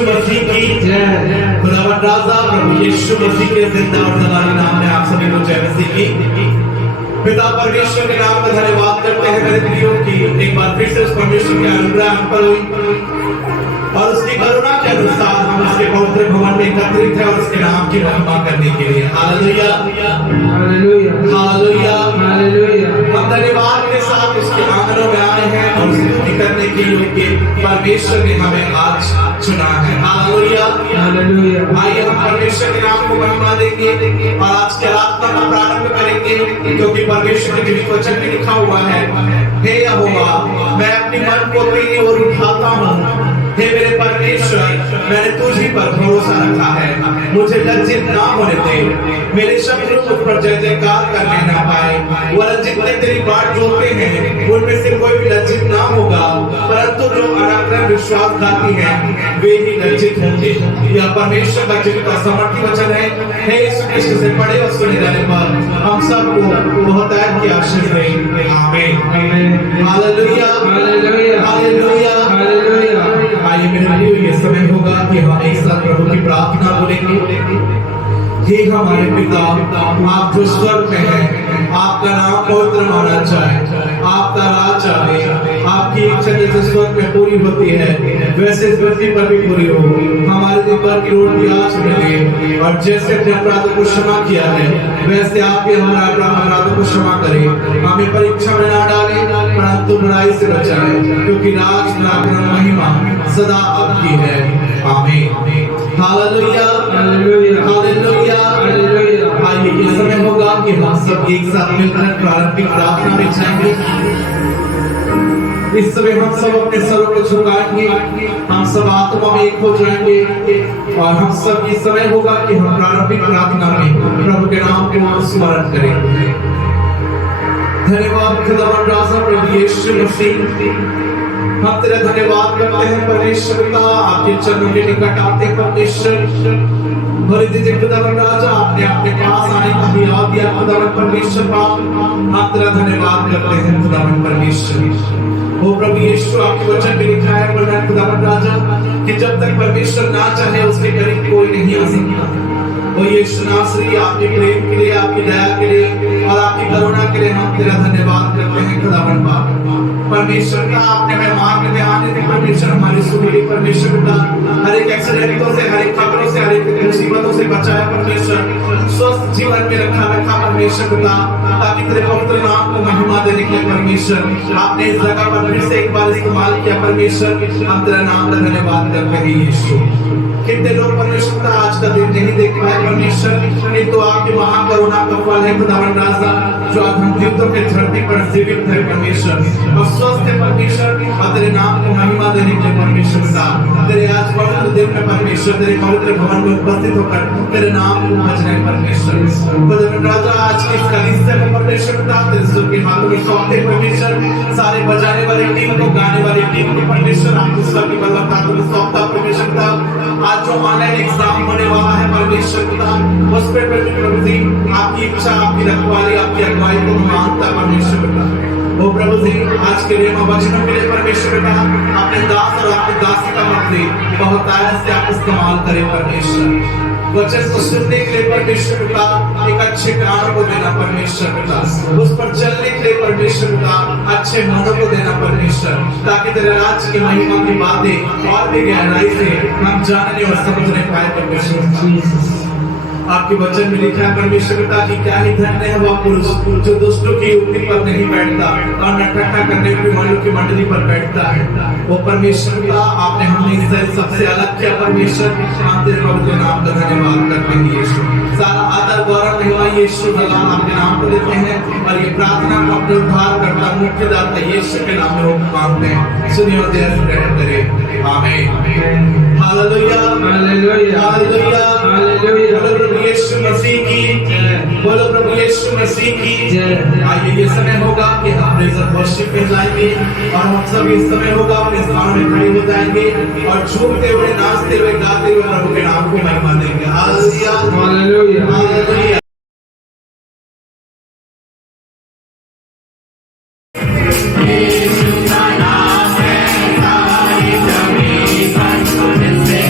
यीशु मसीह की जय। खुदावंद राजा प्रभु यीशु मसीह के जिंदा और सलामी नाम में आप सभी को जय मसीह की। पिता परमेश्वर के नाम का धन्यवाद करते हैं मेरे प्रियो की एक बार फिर से उस परमेश्वर की अनुग्रह हम पर हुई और उसकी करुणा के अनुसार हम उसके पवित्र भवन में एकत्रित हैं और उसके नाम की महिमा करने के लिए। हालेलुया हालेलुया हालेलुया हालेलुया। हम धन्यवाद के साथ उसके आंगनों में आए हैं और स्तुति करने के लिए परमेश्वर ने हमें आज चुना है। Hallelujah hallelujah. आइए हम परमेश्वर के नाम को महिमा देंगे और आज के रात का प्रारंभ करेंगे क्योंकि परमेश्वर के वचन में लिखा हुआ है, हे यहोवा मैं अपनी मन को तेरी ओर उठाता हूँ, हे मेरे परमेश्वर मैंने तुझी पर भरोसा रखा है, मुझे लज्जित ना होने दे। मेरे शत्रु मुझ पर जय जयकार करने ना पाए, वरन जितने तेरी बाट जोते हैं उनमें से कोई भी लज्जित ना होगा, परंतु जो अनाग्रह विश्वासघाती हैं वे ही लज्जित होंगे। यह परमेश्वर का जीवित और समर्थी वचन है। हे यीशु कृष्ण से पढ़े और सुने जाने पर हम सबको बहुतायत की आशीष दें। आमीन। हालेलुया हालेलुया हालेलुया हालेलुया। आइए मेरे भाइयों ये समय होगा कि हम एक साथ प्रभु की प्रार्थना बोलेंगे। हे हमारे पिता आप जो स्वर्ग में हैं, आपका नाम पवित्र माना जाए, आपका राज आए, आपकी इच्छा जैसे स्वर्ग में पूरी होती है वैसे पृथ्वी पर भी पूरी हो। हमारे दिन भर की रोटी आज मिले और जैसे अपने अपराधों को क्षमा किया है वैसे आप भी हमारा अपराधों को क्षमा करें। हमें परीक्षा में ना डालें परंतु बुराई से बचाएं, क्योंकि राज महिमा सदा आपकी है। आमीन। हालेलुया हालेलुया हालेलुया हालेलुया। आइए ये समय होगा कि हम सब एक साथ मिलकर प्रारंभिक प्रार्थना में जाएंगे। इस समय हम सब अपने सरों को झुकाएंगे, हम सब आत्मा में एक हो जाएंगे और हम सब ये समय होगा कि हम प्रारंभिक प्रार्थना में प्रभु के नाम को स्मरण करेंगे। धन्यवाद खुदावंद राजा प्रभु यीशु मसीह, हम तेरा धन्यवाद करते हैं परमेश्वर पिता, आपके चरणों के निकट आते हैं परमेश्वर। भले दीजिए खुदावंद राजा आपने अपने पास आने का भी याद दिया खुदावंद परमेश्वर बाप, हम तेरा धन्यवाद करते हैं खुदावंद परमेश्वर। ओ प्रभु यीशु आपके वचन में लिखा है प्रभु खुदावंद राजा कि जब तक परमेश्वर ना चाहे उसके करीब कोई नहीं आ सकता। ओ यीशु नासरी आपके प्रेम के लिए, आपकी दया के लिए और आपकी करुणा के लिए हम तेरा धन्यवाद करते हैं खुदावंद बाप। परमेश्वर का आपने हमें मार्ग में आने थे परमेश्वर, हमारी सुबह परमेश्वर का हर एक एक्सीडेंटों से, हर एक खबरों से, हर एक मुसीबतों से बचाया परमेश्वर, स्वस्थ जीवन में रखा परमेश्वर का, ताकि तेरे पवित्र नाम को महिमा देने के लिए परमेश्वर आपने इस जगह पर फिर से एक बार इस्तेमाल किया परमेश्वर। हम तेरा नाम का धन्यवाद करते हैं यीशु। कितने लोग परमेश्वर का आज का दिन नहीं देख पाए परमेश्वर, ये तो आपकी महाकरुणा का फल है खुदावंद राजा, जो आज हम जीवितों के धरती पर जीवित है परमेश्वर और स्वस्थ है परमेश्वर, और तेरे नाम को महिमा देने के परमेश्वर का तेरे आज पवित्र दिन में परमेश्वर तेरे पवित्र भवन में उपस्थित होकर तेरे नाम को भजने परमेश्वर। खुदावंद राजा आज के इस कलीसिया में परमेश्वर का तेरे सुर के हाथों में सौंपते परमेश्वर, सारे बजाने वाली टीम को, गाने वाली टीम को परमेश्वर आपको सबकी बलवत्ता हाथों में सौंपता परमेश्वर का। आज जो ऑनलाइन एग्जाम होने वाला है परमेश्वर पिता, उस पर प्रभु जी आपकी इच्छा, आपकी रखवाली, आपकी अगुवाई को मानता परमेश्वर पिता। ओ प्रभु जी आज के लिए वचनों के लिए परमेश्वर पिता अपने दास और आपकी दासी का मंत्री बहुत आयत से आप इस्तेमाल करें परमेश्वर। वचन को सुनने के लिए परमेश्वर पिता एक अच्छे कानों को देना परमेश्वर पिता, उस पर चलने के लिए परमेश्वर पिता अच्छे मनों को देना परमेश्वर, ताकि तेरे राज्य की महिमा की बातें और भी गहराई से हम जानने और समझने पाए परमेश्वर। आपके वचन में लिखा है परमेश्वर पिता की क्या ही धन्य है वह पुरुष जो दुष्टों की युक्ति पर नहीं बैठता और न ठट्ठा करने वालों की मंडली पर बैठता है। वो परमेश्वर पिता आपने हमें इससे सबसे अलग किया परमेश्वर, हम तेरे पवित्र नाम का धन्यवाद करते हैं यीशु। सारा आदर गौरव महिमा यीशु भगवान आपके नाम को देते हैं और ये प्रार्थना को अपने उद्धार करता मुक्तिदाता यीशु के नाम में मांगते हैं। सुनिए और दया से ग्रहण करें। आमीन। हालेलुया हालेलुया हालेलुया हालेलुया। प्रभु यीशु मसीह की जय, बोलो प्रभु यीशु मसीह की जय। आइए ये समय होगा कि हम प्रेज़ वर्शिप में जाएंगे और हम सब इस समय होगा अपने स्थान में खड़े हो जाएंगे और झूमते हुए, नाचते हुए, गाते हुए प्रभु के नाम को महिमा देंगे। हालेलुया हालेलुया हालेलुया। यीशु का नाम है, सारी ज़मीन पर तुझसे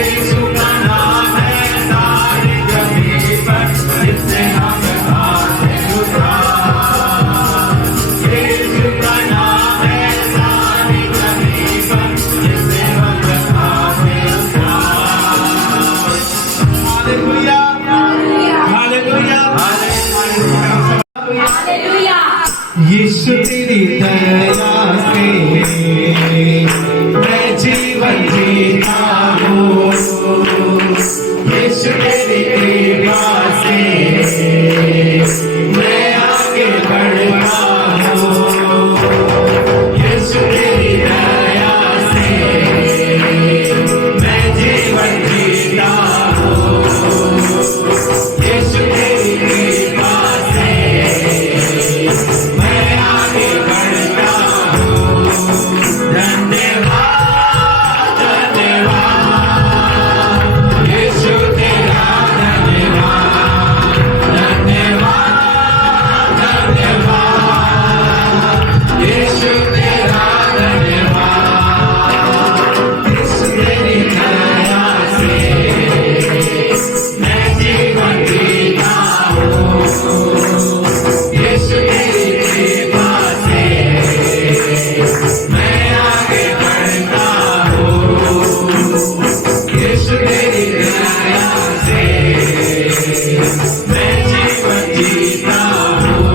यीशु का नाम है सारी जमीन पर जिसने हम हाथ उठा। यीशु का नाम है सारी जमीन पर जिसने हम हाथ उठा। हालेलुया हालेलुया हालेलुया। यीशु तेरी दया से मैं जीवन जीता हूँ। यीशु तेरी कृपा से मैं आगे बढ़ता हूँ। यीशु तेरी दया से मैं जीवन जीता हूँ। यीशु तेरी कृपा से मैं आगे बढ़ता हूँ। धन्यवाद धन्यवाद यीशु तेरा धन्यवाद। धन्यवाद धन्यवाद यीशु तेरा धन्यवाद। यीशु तेरी दया से मैं जीवन जीता हूँ। यीशु तेरी कृपा से मैं आगे बढ़ता हूँ। यीशु तेरी दया से मैं जीवन जीता हूँ।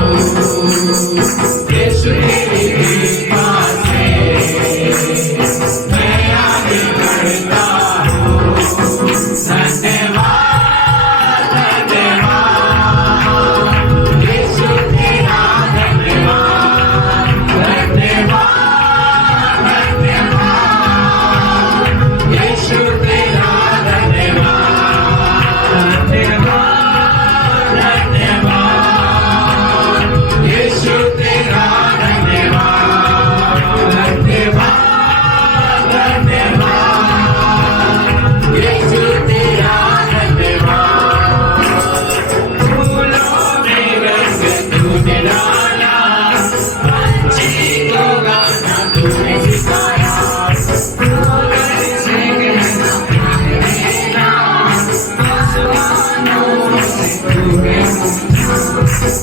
यीशु तेरी कृपा से मैं आगे बढ़ता हूँ। धन्यवाद धन्यवाद यीशु तेरा धन्यवाद। धन्यवाद धन्यवाद यीशु तेरा धन्यवाद। धन्यवाद धन्यवाद यीशु तेरा धन्यवाद। धन्यवाद धन्यवाद यीशु तेरा धन्यवाद। फूलों में रंग तूने डाला, पंछी को गाना तूने सिखाया। फूलों से कहना प्यार देना, आसमानों से तूने पूछा।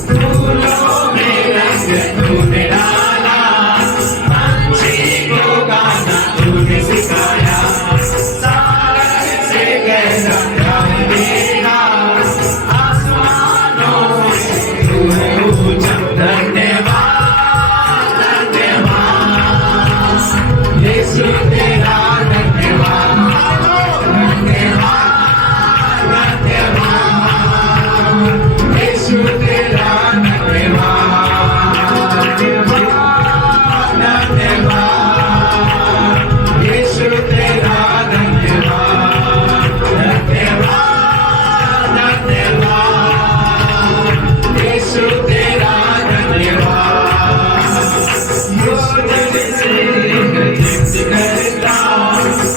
फूलों में रंग तूने डाला, पंछी को गाना तूने सिखाया। सागर से गहरा प्यार देना, आसमानों से तूने पूछा। धन्यवाद धन्यवाद यीशु तेरा धन्यवाद। धन्यवाद धन्यवाद यीशु तेरा धन्यवाद। धन्यवाद धन्यवाद यीशु तेरा धन्यवाद। धन्यवाद धन्यवाद यीशु तेरा धन्यवाद। भोजन से तृप्त करता,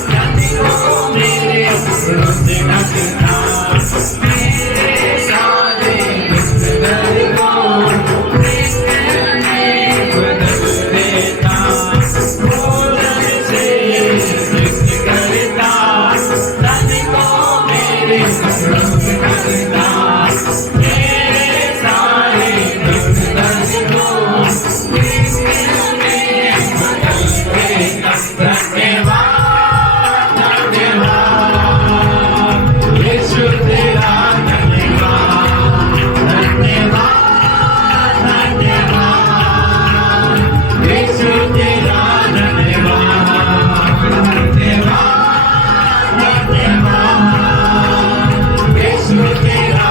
धनी को मेरे रोज रखता। मेरे सारे दुख दर्द को प्रेम में बदल देता। भोजन से तृप्त करता, धनी को मेरे रोज रखता। मेरे सारे दुख दर्द को प्रेम में बदल देता। धन्यवाद धन्यवाद यीशु तेरा धन्यवाद। धन्यवाद धन्यवाद यीशु तेरा धन्यवाद। धन्यवाद धन्यवाद यीशु तेरा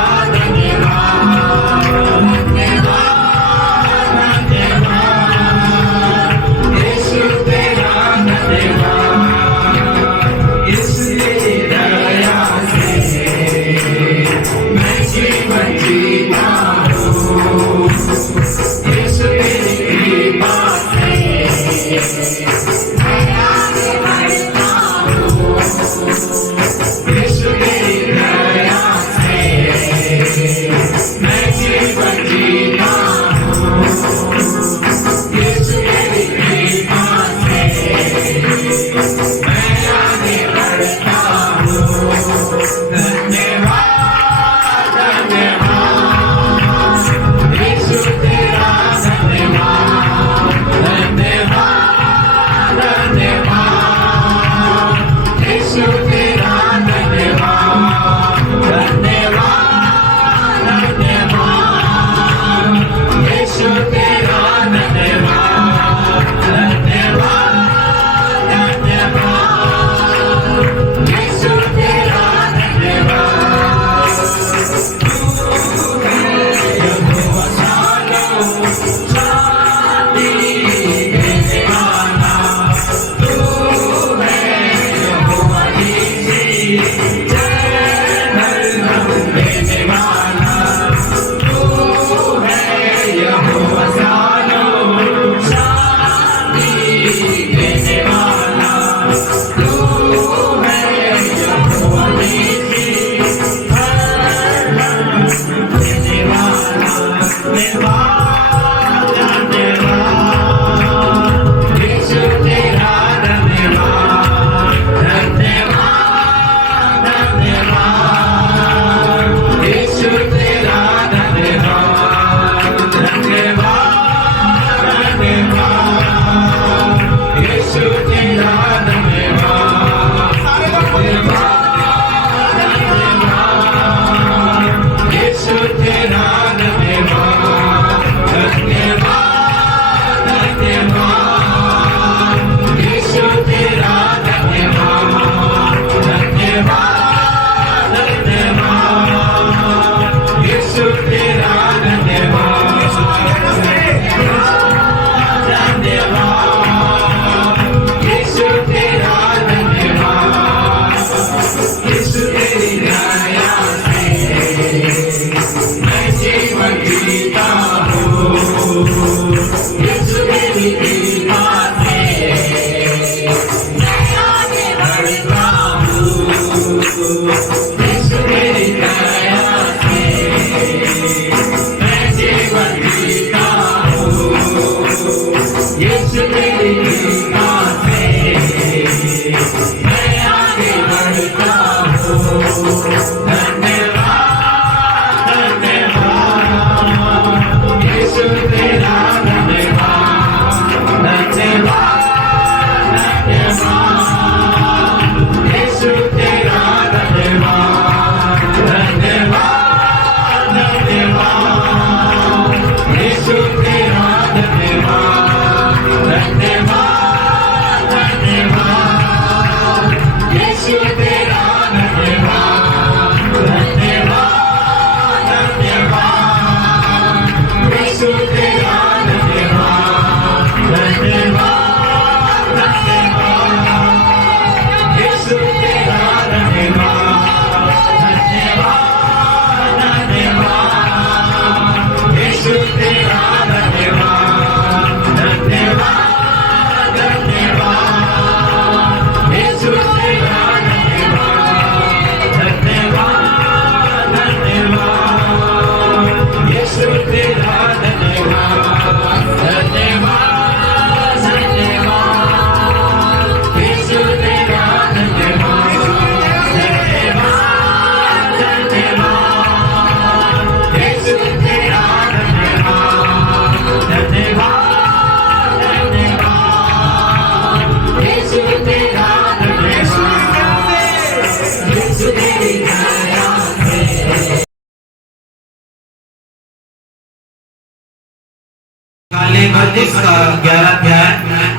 का 11 अध्याय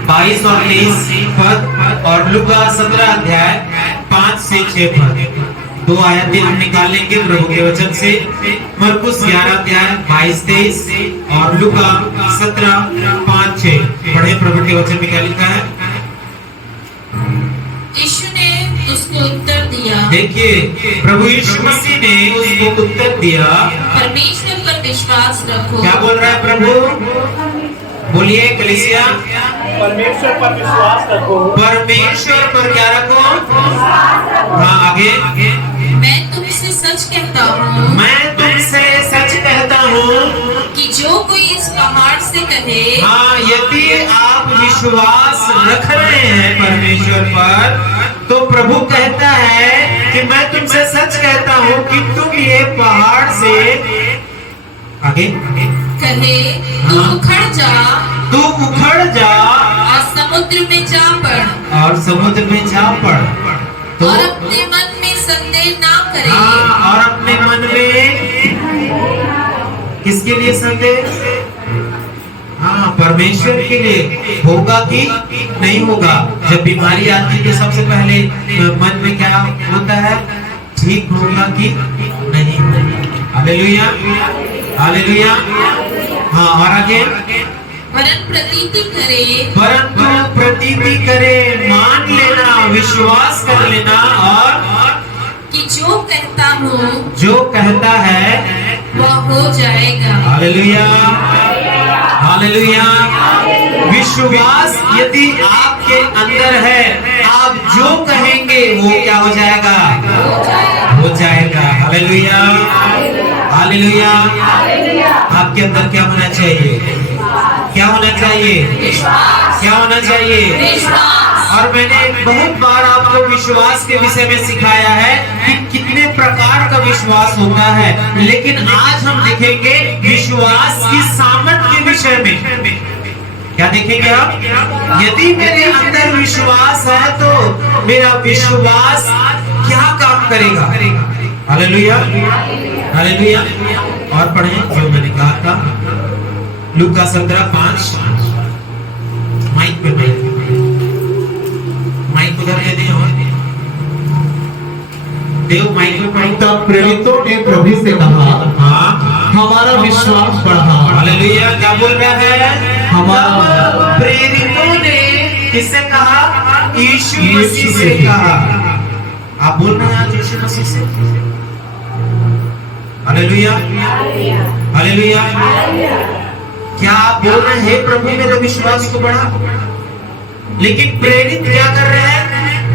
22 और 23 पद और लूका 17 अध्याय 5 से 6 पद। दो आयतें हम निकालेंगे प्रभु के वचन से। मरकुस 11 अध्याय 22-23 और लूका 17 5-6। पढ़े प्रभु के वचन में क्या लिखा है। यीशु ने उसको उत्तर दिया, देखिए प्रभु यीशु मसीह ने उसको उत्तर दिया, परमेश्वर पर विश्वास रखो। क्या बोल रहा है प्रभु? बोलिए कलीसिया, परमेश्वर पर विश्वास रखो। परमेश्वर पर क्या रखो? हाँ आगे। मैं तुमसे सच कहता हूँ, मैं तुमसे सच कहता हूँ कि जो कोई इस पहाड़ से कहे, हाँ यदि आप विश्वास रख रहे हैं परमेश्वर पर, तो प्रभु कहता है कि मैं तुमसे सच कहता हूँ कि तुम ये पहाड़ से आगे कहे तू हाँ। उखड़ जा और समुद्र में जा पड़ और समुद्र में जा पड़। तो और अपने मन में संदेह ना करे। हाँ, और अपने मन में किसके लिए संदेह? हाँ, परमेश्वर के लिए होगा कि नहीं होगा। जब बीमारी आती है तो सबसे पहले मन में क्या होता है? ठीक होगा कि नहीं। Hallelujah, hallelujah. हाँ, और आगे परंतु प्रतीति करे, मान लेना, विश्वास कर लेना, और कि जो कहता है वह हो जाएगा। Hallelujah, hallelujah. विश्वास यदि आपके अंदर है, आप जो कहेंगे वो क्या हो जाएगा? हो जाएगा। Hallelujah, hallelujah. आपके अंदर क्या होना चाहिए? क्या होना चाहिए? क्या होना चाहिए? और मैंने बहुत बार आपको विश्वास के विषय में सिखाया है कि कितने प्रकार का विश्वास होता है, लेकिन आज हम देखेंगे विश्वास की सामर्थ के विषय में। क्या देखेंगे आप? यदि मेरे अंदर विश्वास है तो मेरा विश्वास क्या काम करेगा? Hallelujah, hallelujah. और पढ़ें जो मैंने कहा था, लूका 17:5। माइक पे माइक उधर दे दें। और देव माइक में पढ़ें। तब प्रेरितों ने प्रभु से कहा, हाँ, हमारा विश्वास बढ़ा। हालेलुया। क्या बोल रहा है? हमारा प्रेरितों ने किससे कहा? यीशु मसीह से कहा। आप बोल रहे हैं आज यीशु मसीह से? Hallelujah, hallelujah. क्या आप बोल रहे हैं, हे प्रभु मेरे विश्वास को बढ़ा? लेकिन प्रेरित क्या कर रहे हैं?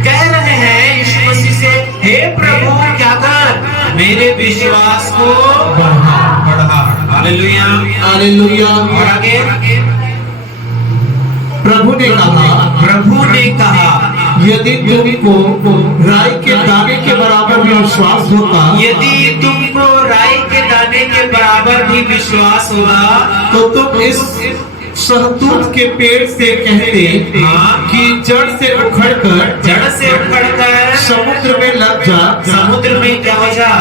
कह रहे हैं यीशु मसीह से, हे प्रभु क्या कर? मेरे विश्वास को बढ़ा। Hallelujah, hallelujah. और आगे प्रभु ने कहा, यदि तुमको राई के दाने के बराबर भी विश्वास होता, यदि तुमको राई के दाने के बराबर भी विश्वास होगा, तो तुम इस शहतूत के पेड़ से कहते कि जड़ से उखड़कर समुद्र में लग जा, समुद्र में क्या हो जा,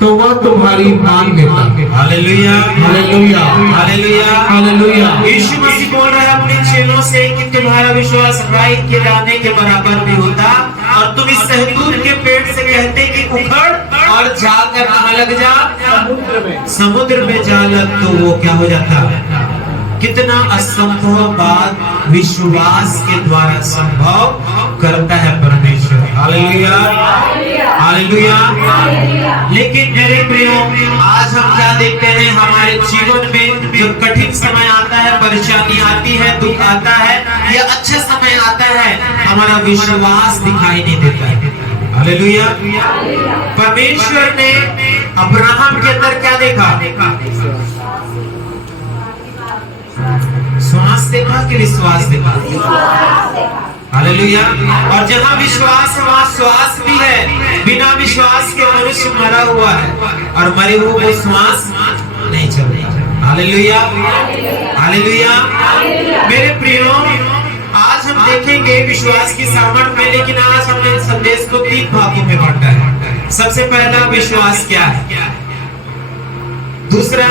तो वह तुम्हारी मान लेता। हालेलुया, हालेलुया, हालेलुया, हालेलुया। यीशु मसीह बोल रहा है अपने चेलों से कि तुम्हारा विश्वास राई के दाने के बराबर भी होता, और तुम इस सहतूत के पेड़ से कहते कि उखड़ और जाकर कहाँ लग जा? समुद्र में जा लग, तो वो क्या हो जाता? कितना असंभव बात विश्वास के द्वारा संभव करता है परमेश्वर। Hallelujah, hallelujah. लेकिन मेरे प्रियो, आज हम क्या देखते हैं? हमारे जीवन में जब कठिन समय आता है, परेशानी आती है, दुख आता है, या अच्छा समय आता है, हमारा विश्वास दिखाई नहीं देता है। हालेलुया। परमेश्वर ने अब्राहम के अंदर क्या देखा? श्वास देखा कि विश्वास देखा? हालेलुया। और जहाँ विश्वास वहाँ श्वास भी है। बिना विश्वास के मनुष्य मरा हुआ है, और मरे हुए को श्वास नहीं चल रहा। Hallelujah, hallelujah. मेरे प्रियो, आज हम देखेंगे विश्वास की सामर्थ में, लेकिन आज हमने संदेश को 3 भागों में बांटा है। सबसे पहला, विश्वास क्या है? दूसरा,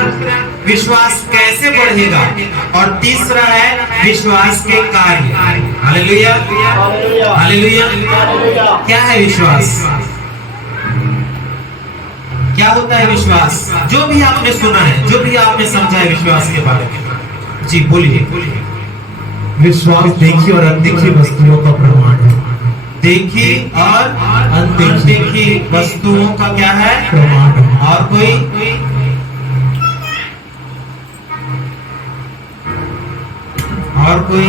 विश्वास कैसे बढ़ेगा? और तीसरा है विश्वास के कार्य। Hallelujah, hallelujah. क्या है विश्वास? क्या होता है विश्वास? जो भी आपने सुना है, जो भी आपने समझा है विश्वास के बारे में, जी बोलिए। विश्वास देखी और अनदेखी वस्तुओं का प्रमाण है। देखी और अनदेखी वस्तुओं का क्या है? प्रमाण है। और कोई? और कोई?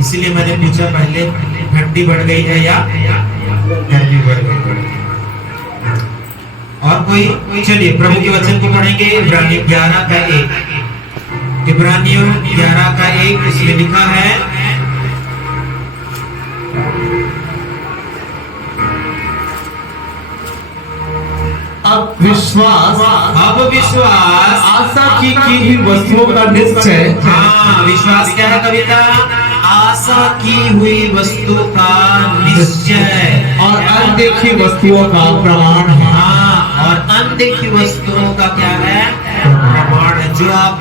इसीलिए मैंने पूछा पहले, ठंडी बढ़ गई है या गर्मी बढ़ गई? और कोई? चलिए प्रभु के वचन को पढ़ेंगे। इब्रानियों 11:1। इब्रानियों 11:1 इसमें लिखा है, अब विश्वास आशा की हुई वस्तुओं का निश्चय। हाँ, विश्वास क्या है कविता? आशा की हुई वस्तु का निश्चय और अनदेखी वस्तुओं का प्रमाण है। हाँ, और अनदेखी वस्तुओं का क्या है? प्रमाण है। जो आप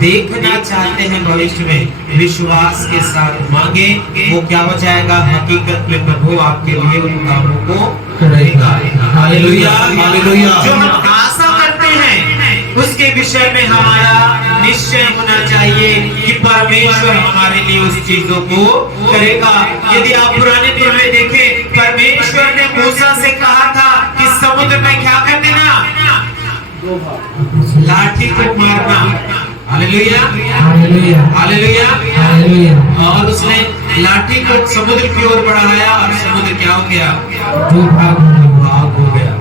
देखना चाहते हैं भविष्य में, विश्वास के साथ मांगे, वो क्या हो जाएगा? हकीकत में प्रभु आपके लिए उन कामों को करेगा। Hallelujah, hallelujah. जो हम आशा करते हैं उसके विषय में हमारा निश्चय होना चाहिए कि परमेश्वर हमारे लिए उस चीजों को करेगा। यदि आप पुराने नियम में देखें, परमेश्वर ने मूसा से कहा था कि समुद्र में क्या कर देना? लाठी को मारना। हालेलुया, हालेलुया, हालेलुया, हालेलुया। और उसने लाठी को समुद्र की ओर बढ़ाया और समुद्र क्या हो गया? दो भाग हो गया।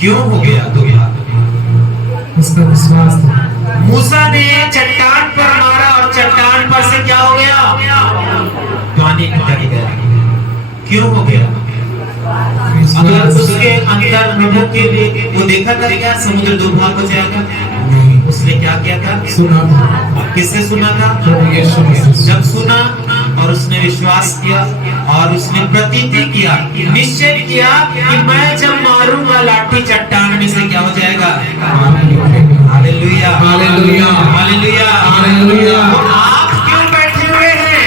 क्यों हो गया दो भाग? उसका विश्वास था। मूसा ने चट्टान पर मारा और चट्टान पर से क्या हो गया? पानी निकल गया। क्यों हो गया? अगर उसके अंदर प्रभु के लिए वो देखा था क्या समुद्र दो भाग हो जाएगा? नहीं, उसने क्या किया था? सुना था। किससे सुना था? जब सुना और उसने विश्वास किया और उसने प्रतीति किया, निश्चय किया कि मैं जब मारूंगा लाठी, चट्टान में से क्या हो जाएगा? हालेलुया, हालेलुया, हालेलुया, हालेलुया। आप क्यों बैठे हुए हैं?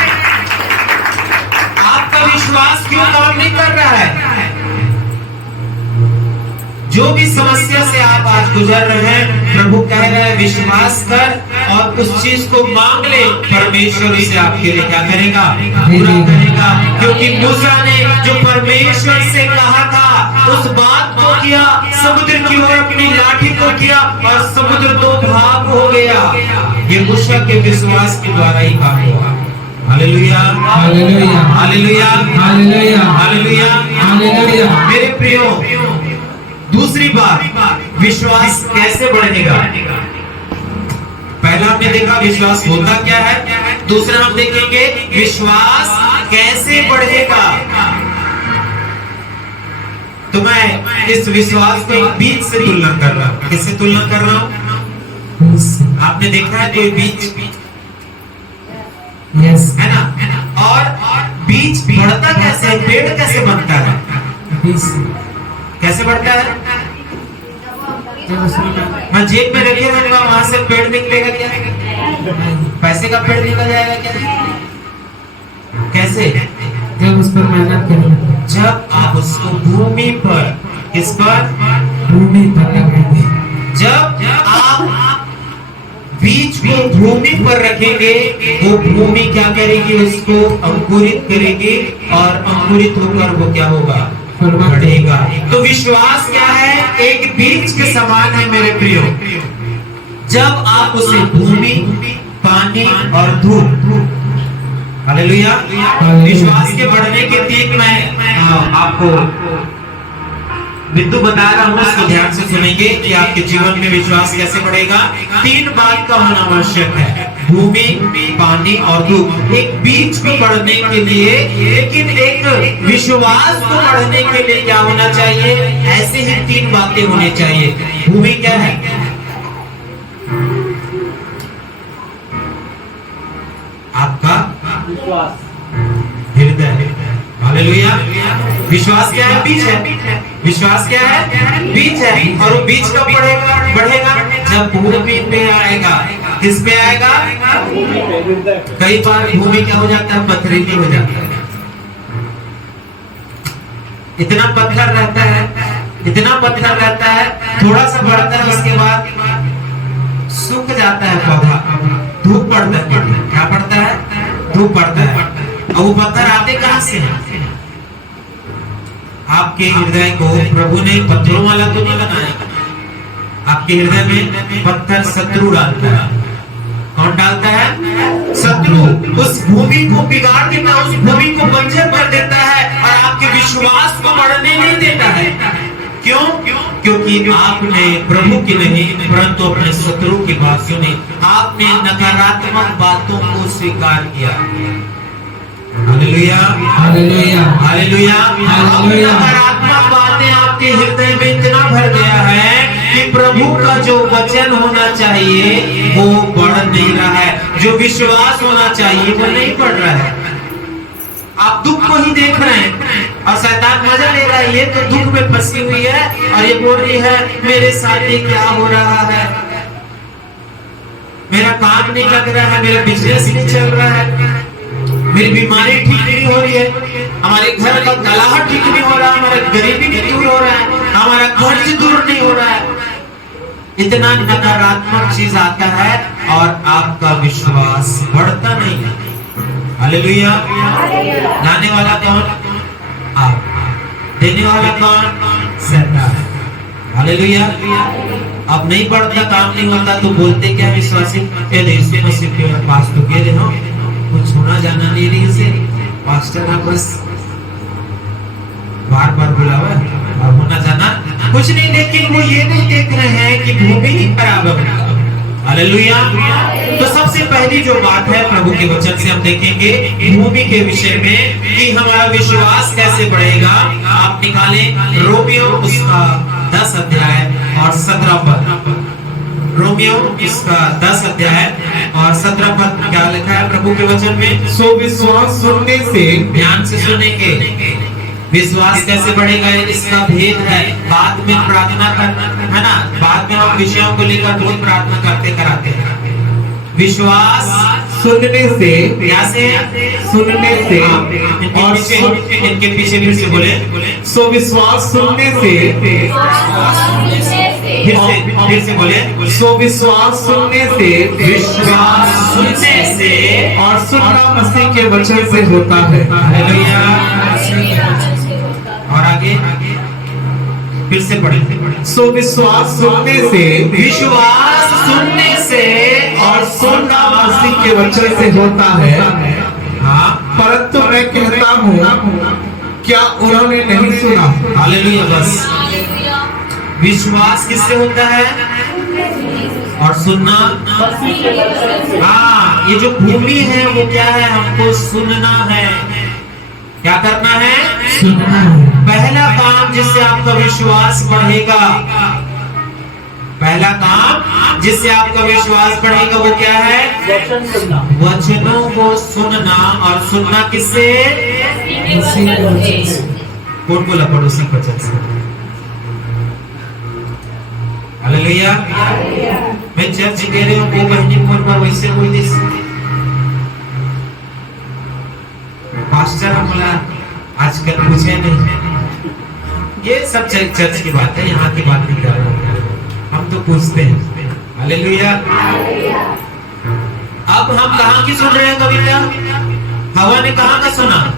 आपका विश्वास क्यों काम नहीं कर रहा है? जो भी समस्या से आप आज गुजर रहे हैं, प्रभु कह रहे हैं विश्वास कर और उस चीज को मांग ले, परमेश्वर उसे आपके लिए क्या करेगा? पूरा करेगा। क्योंकि मूसा ने जो परमेश्वर से कहा था उस बात को किया, समुद्र की ओर अपनी लाठी को किया और समुद्र दो भाग हो गया। ये मूसा के विश्वास के द्वारा ही काम हुआ। हालेलुया, हालेलुया, हालेलुया, हालेलुया, हालेलुया, हालेलुया। मेरे प्रियो, दूसरी बात, विश्वास कैसे बढ़ेगा? पहला हमने देखा विश्वास होता क्या है, दूसरा हम देखेंगे विश्वास कैसे बढ़ेगा। तो मैं इस विश्वास को एक बीज से तुलना कर रहा हूं। किससे तुलना कर रहा हूं? आपने देखा है कोई बीज? यस, है ना? और बीज बढ़ता कैसे है? पेड़ कैसे बनता है? कैसे बढ़ता है? मैं जेब में रखे रहूंगा, वहां से पेड़ निकलेगा क्या? पैसे का पेड़ निकल जाएगा क्या? कैसे? जब उस पर मेहनत करेंगे, जब आप उसको भूमि पर, किस पर? भूमि पर लगाएंगे। जब आप बीज को भूमि पर रखेंगे, वो भूमि क्या करेगी? उसको अंकुरित करेगी और अंकुरित होकर वो क्या होगा? बढ़ेगा। तो विश्वास क्या है? एक बीज के समान है मेरे प्रियो। जब आप उसे भूमि, पानी और धूप, हालेलुया, विश्वास के बढ़ने के तीन मैं आपको बिंदु बता रहा हूं, उसको ध्यान से सुनेंगे कि आपके जीवन में विश्वास कैसे बढ़ेगा। तीन बात का होना आवश्यक है, भूमि, पानी और धूप। एक बीज को बढ़ने के लिए, लेकिन एक विश्वास को बढ़ने के लिए क्या होना चाहिए? ऐसे ही तीन बातें होनी चाहिए। भूमि क्या है? आपका विश्वास, हृदय। हालेलुया। विश्वास क्या है? बीज है। विश्वास क्या है? बीज है। और वो बीज कब बढ़ेगा? जब भूमि पे आएगा। किस पे आएगा? कई बार भूमि क्या हो जाता है? पथरीली हो जाता है। इतना पत्थर रहता है, इतना पत्थर रहता है, थोड़ा सा बढ़ता है, उसके बाद सूख जाता है पौधा। धूप पड़ता है। क्या पड़ता है? धूप पड़ता है। और वो पत्थर आते कहां से हैं? आपके हृदय को प्रभु ने पत्थरों वाला तो नहीं बनाया। आपके हृदय में पत्थर शत्रु डालता है। कौन डालता है? शत्रु। उस भूमि को बिगाड़ देता है, उस भूमि को बंजर कर देता है और आपके विश्वास को बढ़ने नहीं देता है। क्यों? क्योंकि आपने प्रभु की नहीं परंतु अपने शत्रु की बात सुनी। आपने नकारात्मक बातों को स्वीकार किया। हालेलुया हालेलुया हालेलुया हालेलुया। नकारात्मक बातें आपके हृदय में इतना भर गया है कि प्रभु का जो वचन होना चाहिए वो बढ़ नहीं रहा है, जो विश्वास होना चाहिए वो नहीं बढ़ रहा है। आप दुख को ही देख रहे हैं और शैतान मजा ले रहा है, ये तो दुख में फंसी हुई है और ये बोल रही है मेरे साथ ये क्या हो रहा है, मेरा काम नहीं लग रहा है, मेरा बिजनेस नहीं चल रहा है, मेरी बीमारी ठीक नहीं हो रही है, हमारे घर का कलह ठीक नहीं हो रहा, हमारा गरीबी नहीं दूर हो रहा है, हमारा कर्ज दूर नहीं हो रहा है। इतना नकारात्मक चीज आता है और आपका विश्वास बढ़ता नहीं है। हालेलुया। लाने वाला कौन? आप। देने वाला कौन? शैतान। हालेलुया। अब नहीं बढ़ता, काम नहीं होता तो बोलते क्या विश्वासी, ये यीशु मसीह के पास तो गए रहे हो, कुछ होना जाना नहीं रही से पास्टर आप बस बार बार बुलावा और होना जाना कुछ नहीं, लेकिन वो ये नहीं देख रहे हैं कि भूमि ही खराब है। हालेलुया। तो सबसे पहली जो बात है प्रभु के वचन से हम देखेंगे भूमि के विषय में कि हमारा विश्वास कैसे बढ़ेगा। आप निकालें रोमियो उसका 10 अध्याय और 17 पद। रोमियो इसका 10 अध्याय और 17 पद क्या लिखा है प्रभु के वचन में? सो विश्वास सुनने से, ध्यान से सुनेंगे, विश्वास कैसे बढ़ेगा इसका भेद है। बाद में प्रार्थना करना है ना, बाद में हम विषयों को लेकर बहुत प्रार्थना करते कराते हैं। विश्वास सुनने से, क्या से? सुनने से और इनके पीछे फिर से बोले, सो विश्वास सुनने से, फिर से बोले, सो विश्वास सुनने से, विश्वास सुनने से और सुनना मसीह के वचन से होता है। हालेलुया। और आगे फिर से पढ़े, सो विश्वास सुनने से, विश्वास सुनने से और सुनना मसीह के वचन से होता है। हाँ, परंतु मैं कहता हूँ, क्या उन्होंने नहीं सुना? हालेलुया। बस विश्वास किससे होता है और सुनना? हाँ, ये जो भूमि है वो क्या है? हमको सुनना है। क्या करना है? सुनना है। पहला काम जिससे आपका विश्वास बढ़ेगा, पहला काम जिससे आपका विश्वास बढ़ेगा वो क्या है? वचन सुनना। वचनों को सुनना। और सुनना किससे? कौन बोला? पड़ोसी वचन से। हालेलुया। मैं चर्च कह रही हूँ वो बहनी फोन पर वैसे कोई दिस पास्टर बोला आजकल पूछे नहीं, ये सब चर्च की बात है, यहाँ की बात नहीं कर रहा हूँ, हम तो पूछते हैं। हालेलुया। अब हम कहाँ की सुन रहे हैं कविता? हवा ने कहाँ का सुना?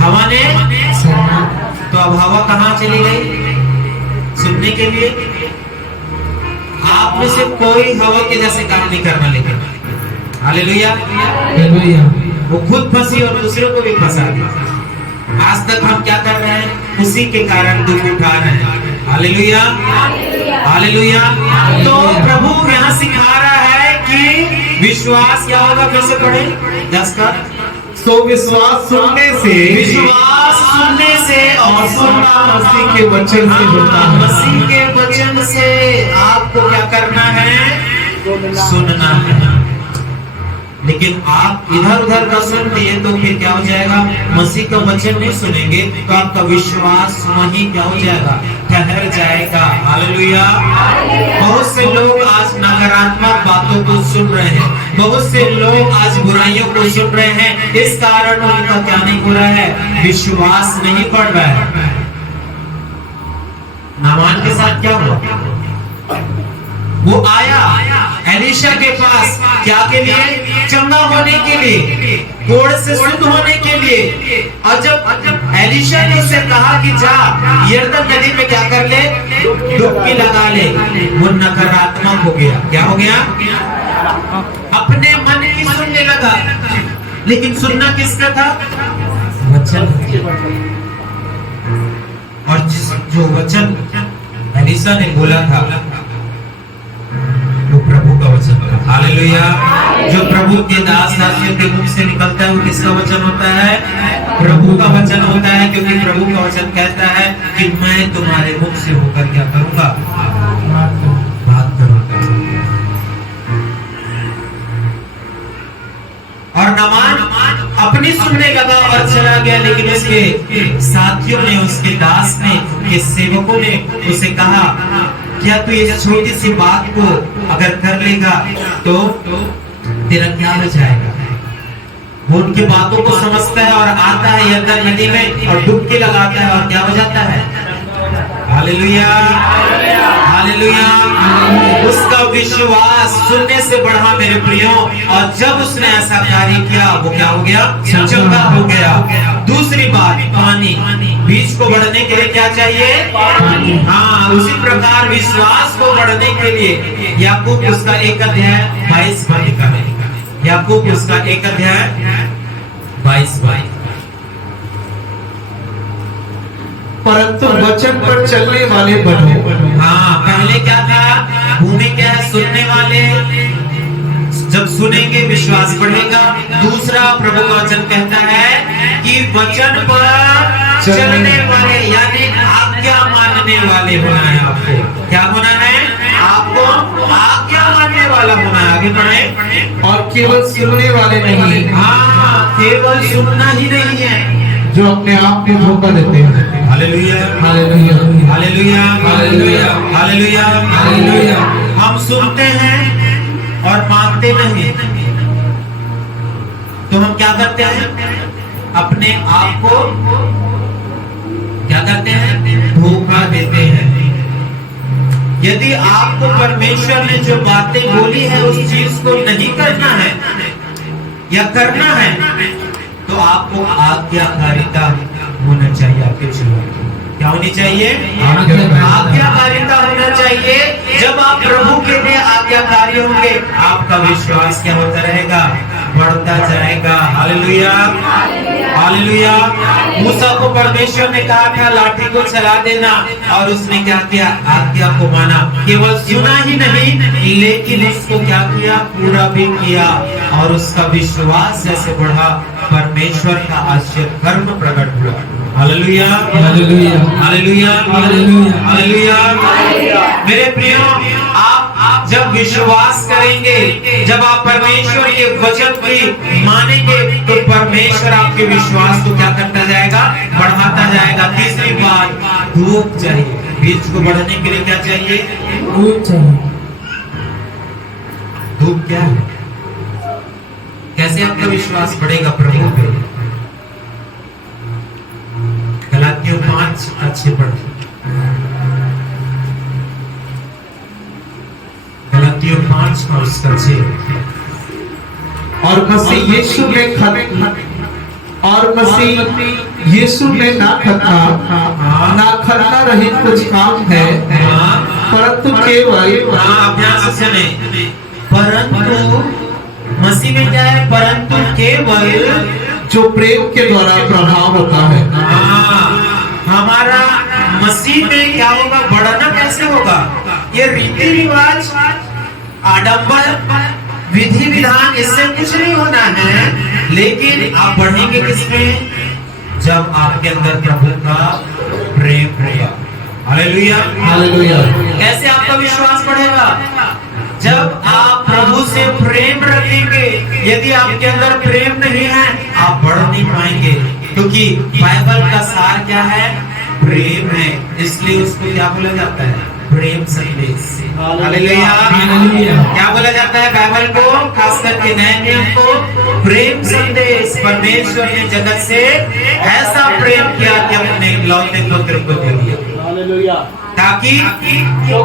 हवा ने। तो अब हवा कहाँ चली गई सुनने के लिए? आप में से कोई हवा के जैसे काम नहीं करना, लेकिन हालेलुया। हालेलुया। वो खुद फंसी और दूसरों को भी फंसा दिया। आज तक हम क्या कर रहे हैं? उसी के कारण दुख उठा रहे हैं। Hallelujah hallelujah. तो प्रभु यहाँ सिखा रहा है कि विश्वास क्या होगा? फिर से पढ़े 10 का। सो विश्वास सुनने से, विश्वास सुनने से और सुनना मसीह के वचन से होता है। मसीह के वचन से आपको क्या करना है? सुनना है। लेकिन आप इधर उधर का सुन लिए तो फिर क्या हो जाएगा? मसीह का वचन नहीं सुनेंगे तो आपका विश्वास वहीं क्या हो जाएगा? ठहर जाएगा। हालेलुया। बहुत से लोग आज नकारात्मक बातों को सुन रहे हैं, बहुत से लोग आज बुराइयों को सुन रहे हैं, इस कारण उनका क्या नहीं हो रहा है? विश्वास नहीं बढ़ रहा है। नामान के साथ क्या हुआ? वो आया एलीशा के पास, क्या के लिए? चंगा होने के लिए, कोढ़ से शुद्ध होने के लिए। और जब एलीशा ने उससे कहा कि जा यरदन नदी में क्या कर ले? डुबकी लगा ले। वो नकारात्मक हो गया। क्या हो गया? अपने मन की सुनने लगा। लेकिन सुनना किसका था? वचन। और जो वचन एलीशा ने बोला था वो प्रभु का वचन था। हालेलुया। जो प्रभु के दास दासियों के मुख से निकलता है वो किसका वचन होता है? प्रभु का वचन होता है, क्योंकि प्रभु का वचन कहता है कि मैं तुम्हारे मुख से होकर क्या करूंगा? बात करूंगा। और नामान अपनी सुनने लगा और चला गया, लेकिन उसके साथियों ने, उसके दास ने, के सेवकों ने उसे कहा, क्या तू इस छोटी सी बात को अगर कर लेगा तो तेरा क्या हो जाएगा? वो उनकी बातों को समझता है और आता है यरदन नदी में और डुबकी लगाता है और क्या हो जाता है? Hallelujah, hallelujah. उसका विश्वास सुनने से बढ़ा मेरे प्रियो, और जब उसने ऐसा कार्य किया वो क्या हो गया? चंगा हो गया। दूसरी बात, पानी। बीज को बढ़ने के लिए क्या चाहिए? पानी। हाँ, उसी प्रकार विश्वास को बढ़ने के लिए याकूब उसका 1 अध्याय 22 पद लिखा है। याकूब उसका 1 अध्याय 22 पद। परंतु वचन पर चलने वाले बनो। हाँ, पहले क्या था? भूमि क्या है? सुनने वाले। जब सुनेंगे विश्वास बढ़ेगा। दूसरा, प्रभु का वचन कहता है कि वचन पर चलने वाले, यानी आज्ञा मानने वाले होना है आपको। क्या होना है? आपको आज्ञा मानने वाला होना है। आगे बढ़े। और केवल सुनने वाले नहीं। हाँ, केवल सुनना ही नहीं है, जो अपने आप में धोखा देते हैं। हालेलुया, हालेलुया, हालेलुया, हालेलुया, हालेलुया, हालेलुया। हम सुनते हैं और मानते नहीं, तो हम क्या करते हैं? अपने आप को क्या करते हैं? धोखा देते हैं। यदि आपको परमेश्वर ने जो बातें बोली है उस चीज को नहीं करना है या करना है, तो आपको आज्ञाकारिता होना चाहिए। आपके जीवन क्या होनी चाहिए? आज्ञाकारिता होना चाहिए। जब आप प्रभु के लिए आज्ञाकारी होंगे, आपका विश्वास क्या होता रहेगा? बढ़ता जाएगा। Hallelujah, hallelujah. मूसा को परमेश्वर ने कहा था लाठी को चला देना, और उसने क्या किया? आज्ञा को माना। केवल सुना ही नहीं, लेकिन उसको क्या किया? पूरा भी किया। और उसका विश्वास जैसे बढ़ा, परमेश्वर का आश्चर्य कर्म प्रकट हुआ। हालेलुया, हालेलुया, हालेलुया, हालेलुया, हालेलुया। मेरे प्रियो, आप जब विश्वास करेंगे, जब आप परमेश्वर के वचन की मानेंगे, तो परमेश्वर आपके विश्वास को क्या करता जाएगा? बढ़ाता जाएगा। तीसरी बात, धूप चाहिए। बीज को बढ़ने के लिए क्या चाहिए? धूप चाहिए। धूप क्या है? कैसे आपका विश्वास बढ़ेगा प्रभु पे? गलातियों 5:6 पढ़िए। गलातियों 5:6। और मसीह यीशु में ना खतना रहित कुछ काम है, परंतु केवल, परंतु मसीह में क्या है? परंतु केवल जो प्रेम के द्वारा प्रभाव होता है। हमारा मसीह में क्या होगा? बढ़ना कैसे होगा? ये रीति रिवाज, आडंबर, विधि विधान, इससे कुछ नहीं होना है। लेकिन आप बढ़ेंगे किसमें? जब आपके अंदर प्रभु का प्रेम रहेगा। Hallelujah, hallelujah. कैसे आपका विश्वास बढ़ेगा? जब आप प्रभु से प्रेम रखेंगे। यदि आपके अंदर प्रेम नहीं है, आप बढ़ नहीं पाएंगे, क्योंकि बाइबल का सार क्या है? प्रेम है। इसलिए उसको क्या बोला जाता है? प्रेम संदेश। Hallelujah, hallelujah. क्या बोला जाता है बाइबल को? खास करके नए नियम को, प्रेम संदेश। परमेश्वर ने जगत से ऐसा प्रेम किया कि अपने इकलौते पुत्र को दे दिया। हालेलुया। ताकि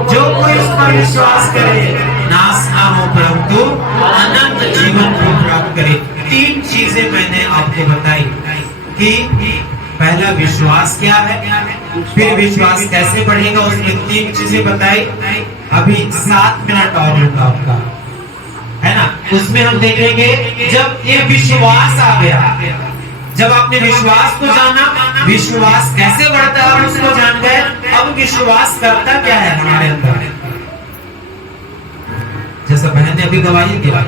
जो कोई उस पर विश्वास करे नाश ना हो, परंतु अनंत जीवन को प्राप्त करे। 3 चीजें मैंने आपको बताई कि पहला विश्वास क्या है, फिर विश्वास कैसे बढ़ेगा, उसमें 3 चीजें बताई। अभी 7 मिनट और होगा आपका, है ना? उसमें हम देखेंगे जब ये विश्वास आ गया, जब आपने विश्वास को जाना, विश्वास कैसे बढ़ता है आप उसको जान गए। अब विश्वास करता क्या है हमारे अंदर? जैसा बहन ने अभी गवाही दिया,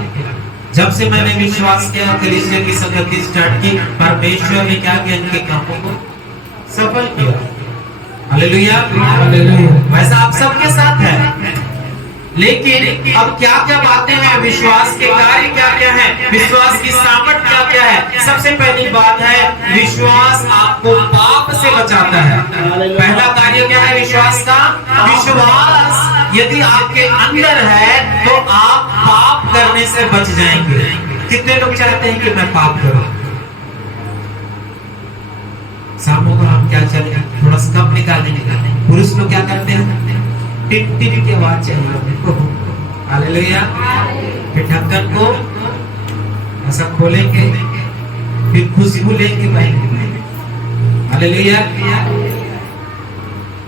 जब से मैंने विश्वास किया, कलीसिया की संगति स्टार्ट की, परमेश्वर ने क्या किया, इनके कामों को सफल किया। हालेलुया, वैसा आप सबके साथ है। लेकिन अब क्या क्या बातें हैं, विश्वास के कार्य क्या क्या है, विश्वास की सामर्थ क्या क्या है। सबसे पहली बात है, विश्वास आपको पाप से बचाता है। पहला कार्य क्या है विश्वास का? विश्वास यदि आपके अंदर है तो आप पाप करने से बच जाएंगे। कितने लोग चाहते हैं कि मैं पाप करूं? शामों को हम क्या चले थोड़ा सा कम निकालेंगे। पुरुष लोग क्या करते हैं, टिप की आवाज चाहिए। हालेलुया, फिर ढक्कन को ऐसा खोलेंगे, फिर खुशबू लेंगे बहेंगे। हालेलुया,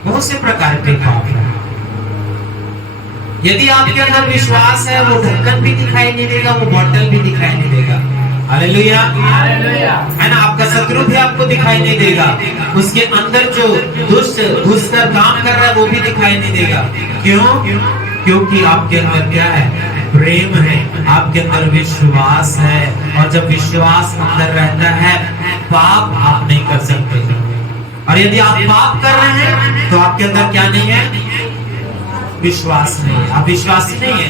बहुत से प्रकार के पाप है। यदि आपके अंदर विश्वास है, वो ढक्कन भी दिखाई नहीं देगा, वो बोतल भी दिखाई नहीं देगा। हालेलुया, है ना, आपका शत्रु भी आपको दिखाई नहीं देगा, उसके अंदर जो दुष्ट घुसकर काम कर रहा है वो भी दिखाई नहीं देगा। क्यों? क्योंकि आपके अंदर क्या है? प्रेम है, आपके अंदर विश्वास है। और जब विश्वास अंदर रहता है, पाप आप नहीं कर सकते। और यदि आप पाप कर रहे हैं तो आपके अंदर क्या नहीं है? विश्वास नहीं है, आप विश्वासी नहीं है।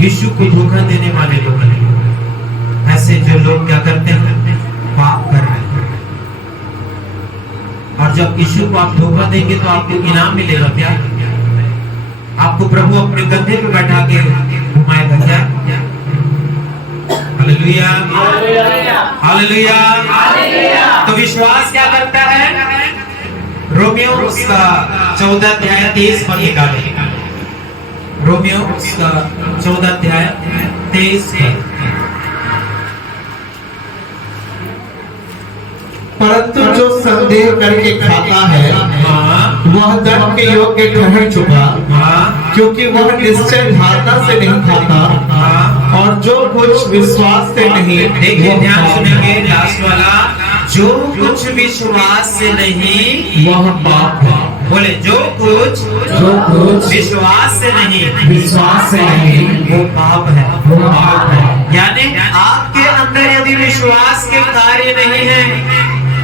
यीशु को धोखा देने वाले लोग नहीं, ऐसे जो लोग क्या करते हैं, पाप कर रहे हैं। और जब यीशु को आप धोखा देंगे तो आपको इनाम मिलेगा क्या? आपको प्रभु अपने कंधे पे बैठा के घुमाएगा क्या? Hallelujah, hallelujah. तो विश्वास क्या करता है? रोमियो उसका 14 अध्याय 23 पद निकालें। रोमियो उसका 14 अध्याय 23 पद। परंतु जो संदेह करके खाता है वह दंड के योग्य ठहर चुका, क्योंकि वह निश्चय धारणा से नहीं खाता और जो कुछ विश्वास से नहीं। देखिए, ध्यान सुनेंगे लास्ट वाला, जो कुछ विश्वास से नहीं वह पाप है। बोले, जो कुछ विश्वास से नहीं वो पाप है, वो पाप है। यानी आपके अंदर यदि विश्वास के कार्य नहीं है,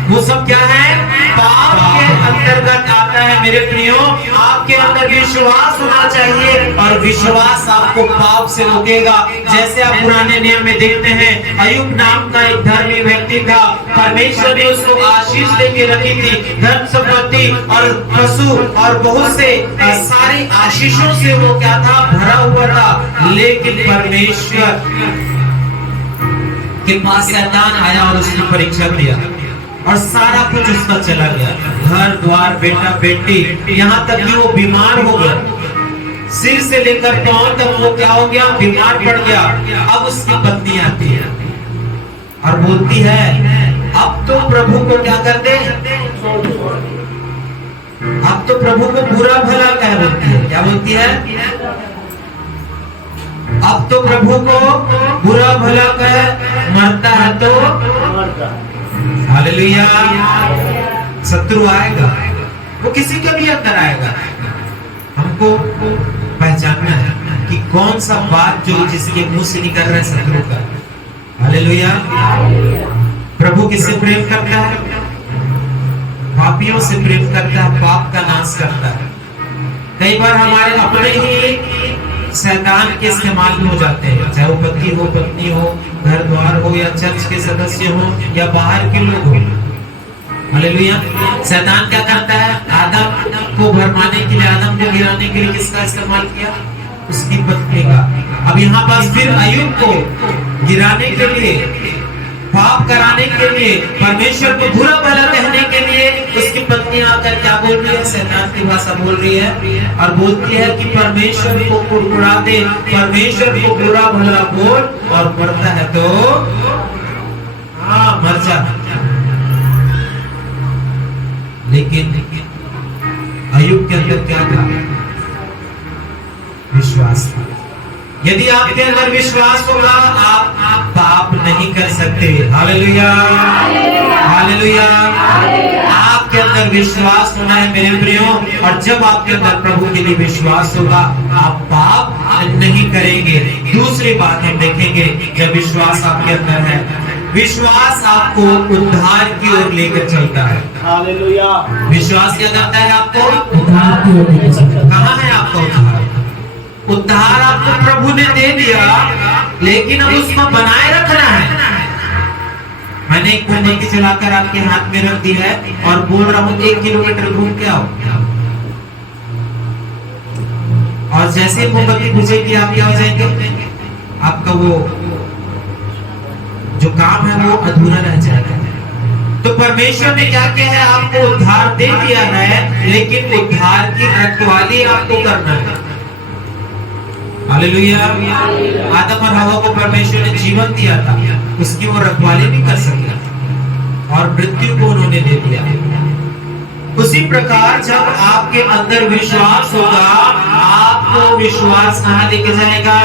वो सब क्या है? पाप के अंतर्गत आता है। मेरे प्रियो, आपके अंदर विश्वास होना चाहिए और विश्वास आपको पाप से रोकेगा। जैसे आप पुराने नियम में देखते हैं, अय्यूब नाम का एक धर्मी व्यक्ति था, परमेश्वर ने उसको आशीष देके रखी थी, धन संपत्ति और पशु और बहुत से सारी आशीषों से वो क्या था? भरा हुआ था। लेकिन परमेश्वर के पास शैतान आया और उसने परीक्षा दिया और सारा कुछ उसका चला गया, घर द्वार, बेटा बेटी, यहाँ तक कि वो बीमार हो गया, सिर से लेकर पांव तक वो क्या हो गया? बीमार पड़ गया। अब उसकी पत्नी आती है और बोलती है, अब तो प्रभु को क्या कर दे, अब तो प्रभु को बुरा भला कह बोलती है। क्या बोलती है? अब तो प्रभु को बुरा भला कह, मरता है तो हालेलुया। शत्रु आएगा, वो किसी के भी अंदर आएगा। हमको पहचानना है कि कौन सा बात जो जिसके मुंह से निकल रहा है शत्रु का। हालेलुया। प्रभु किससे प्रेम करता है? पापियों से प्रेम करता है, पाप का नाश करता है। कई बार हमारे अपने ही शैतान के इस्तेमाल में हो जाते हैं, चाहे वो पति हो, पत्नी हो, घर द्वार हो, या चर्च के सदस्य हो, या बाहर के लोग हो। हालेलुया। शैतान क्या करता है? आदम को भरमाने के लिए, आदम को गिराने के लिए किसका इस्तेमाल किया? उसकी पत्नी का। अब यहाँ पास फिर अय्यूब को गिराने के लिए, पाप कराने के लिए, परमेश्वर को बुरा भला कहने के लिए उसकी पत्नी आकर क्या बोल रही है? शैतान की भाषा बोल रही है और बोलती है कि परमेश्वर को कुड़कुड़ा दे, परमेश्वर को बुरा भला बोल, और मरता है तो हाँ मर जा। लेकिन अय्यूब के अंदर क्या था? विश्वास था। यदि आपके अंदर विश्वास होगा, आप पाप नहीं कर सकते। Hallelujah, hallelujah. आप आपके अंदर विश्वास होना है मेरे प्रियो, और जब आपके अंदर प्रभु के लिए विश्वास होगा आप पाप नहीं करेंगे। दूसरी बात हम देखेंगे, जब विश्वास आपके अंदर है, विश्वास आपको उद्धार की ओर लेकर चलता है। हालेलुया। विश्वास क्या करता है आपको? उद्धार की ओर लेकर चलता है। कहाँ है आपका उद्धार? उद्धार आपको प्रभु ने दे दिया, लेकिन अब उसको बनाए रखना है। मैंने एक मोमबत्ती चलाकर आपके हाथ में रख दी है और बोल रहा हूँ 1 किलोमीटर घूम के आओ, और जैसे मोमबत्ती बुझेगी आप क्या हो जाएंगे? आपका वो जो काम है वो अधूरा रह जाएगा। तो परमेश्वर ने क्या किया है? आपको उद्धार दे दिया है, लेकिन उद्धार की रखवाली आपको करना है। हालेलुया। आदम और हवा को परमेश्वर ने जीवन दिया था, उसकी वो रखवाली नहीं कर सके और मृत्यु को उन्होंने दे दिया। उसी प्रकार जब आपके अंदर विश्वास होगा, आपको विश्वास कहाँ लेके जाएगा?